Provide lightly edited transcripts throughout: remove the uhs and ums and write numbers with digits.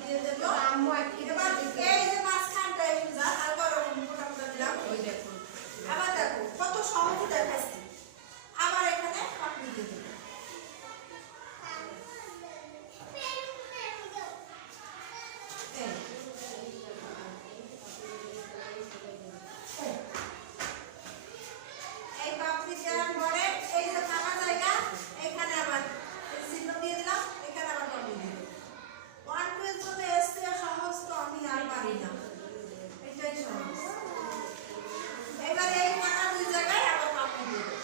দিয়ে দেবো। এবার এই যে মাঝখানটা একটু যা হালকা রকম মোটা মোটা দিলাম। ওই দেখো আবার দেখো কত সহজে দেখাচ্ছি। আবার এখানে পাপড়ি দিয়ে দেবো। এই পাপড়ি দেওয়ার পরে এই যে ফাঁকা জায়গা এখানে আবার চিহ্ন দিয়ে দিলাম, এখানে আবার পাপড়ি দিয়ে দেবো। 1 2 এর জন্য এসছে সহজ তো আমি আর পারি না, এটাই সহজ। এবার এই ফাঁকা দুই জায়গায় আবার পাপড়ি দিয়ে দেবো।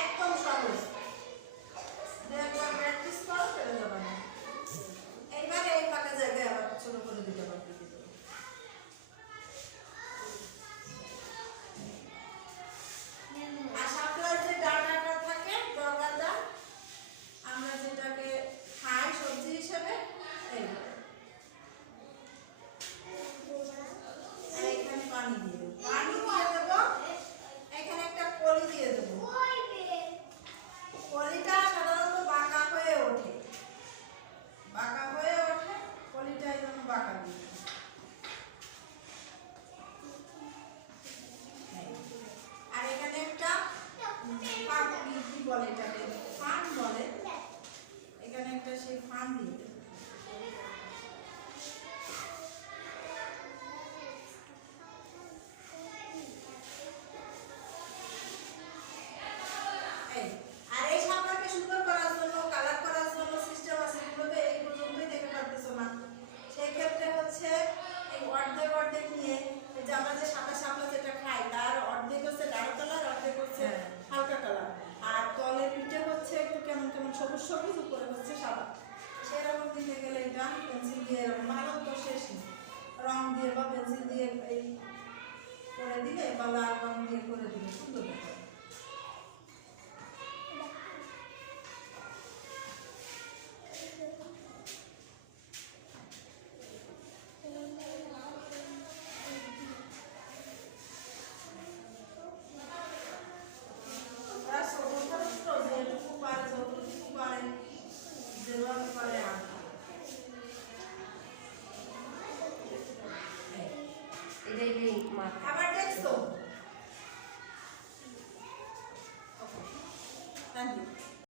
একদম সহজ, একবার প্র্যাকটিস করো ফেলে যাবে না। এইবার এই ফাঁকা জায়গায় আবার ছোট করে দিতে পারবে। আর সাপলার যে ডাঁটাটা থাকে ডগাটা, আমরা যেটাকে খাই সবজি হিসেবে, এখানে পানি দিয়ে দেবো, পানি দিয়ে দেবো। এখানে একটা কলি দিয়ে দেবো। কলিটা সাধারণত বাঁকা হয়ে ওঠে, বাঁকা হয়ে ওঠে কলিটা, এই জন্য বাঁকা দিয়ে দেবো। আর এখানে একটা পাপড়ি কি বলে এটাকে, ফান বলে, এখানে একটা সেই ফান দিয়ে দেবো। আর এই সাপটাকে সুন্দর করার জন্য, কালার করার জন্য সিস্টেম আছে, এগুলোতে এই পর্যন্তই দেখতে পারতেছো না। সেই ক্ষেত্রে হচ্ছে এই অর্ধেক অর্ধেক নিয়ে, যে আমরা যে সাদা শাপলা যেটা খাই তার অর্ধেক হচ্ছে গাঢ় কালার, অর্ধেক হচ্ছে হালকা কালার, আর তলের পিঠে হচ্ছে একটু কেমন কেমন সবুজ সবুজ, উপরে হচ্ছে সাদা। সেরকম দিতে গেলে এটা পেন্সিল দিয়ে ভালো তো শেষ নেই, রং দিয়ে বা পেন্সিল দিয়ে এই করে দিলে বা লাল রং দিয়ে করে দিলে সুন্দর দেখাবে। আবার দেখছো? Thank you.